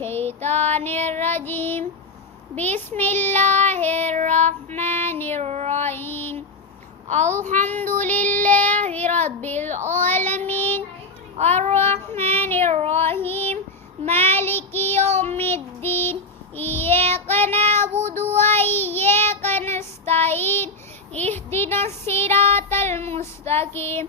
الشيطان الرجيم بسم الله الرحمن الرحيم الحمد لله رب العالمين الرحمن الرحيم مالك يوم الدين إياك نعبد وإياك نستعين اهدنا الصراط المستقيم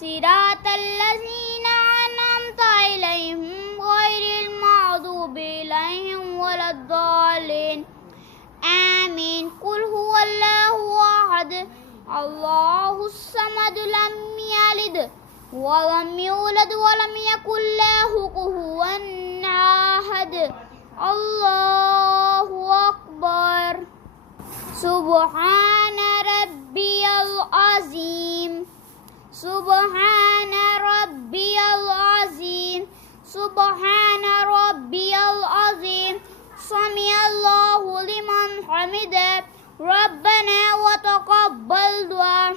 صراط الذين أنعمت عليهم غير المغضوب عليهم ولا الضالين آمين قل هو الله أحد الله الصمد لم يلد ولم يولد ولم يكن له كفوا أحد الله أكبر سبحان ربي العظيم سبحان ربي العظيم سبحان ربي العظيم سمع الله لمن حمده ربنا وتقبل دعاء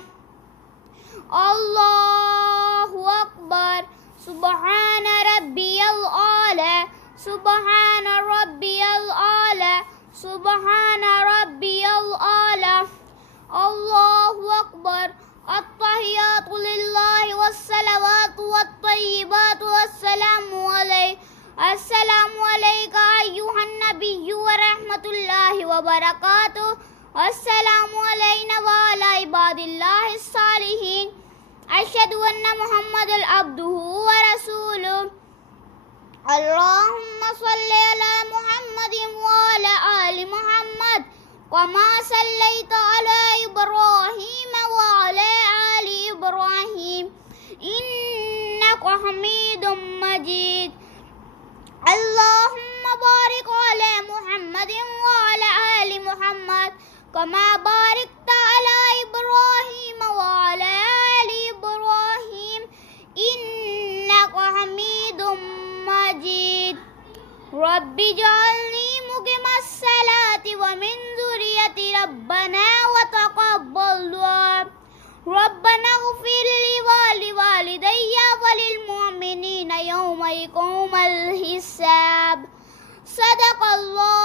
الله أكبر سبحان ربي الأعلى سبحان ربي الأعلى سبحان ربي الأعلى الله أكبر التحيات لله والصلوات والطيبات والسلام عليك السلام عليك أيها النبي ورحمة الله وبركاته السلام علينا وعلى عباد الله الصالحين أشهد أن محمدا عبده ورسوله اللهم صل على محمد وعلى آل محمد كما صليت على إبراهيم وعلى آل إبراهيم إنك حميد مجيد اللهم بارك على محمد وعلى آل محمد كما باركت على إبراهيم وعلى آل إبراهيم إنك حميد مجيد رب اجعلني مقيم الصلاة ومن ذريتي ربنا وتقبل دعاء ربنا اغفر لي ولوالدي وللمؤمنين يوم يقوم الحساب صدق الله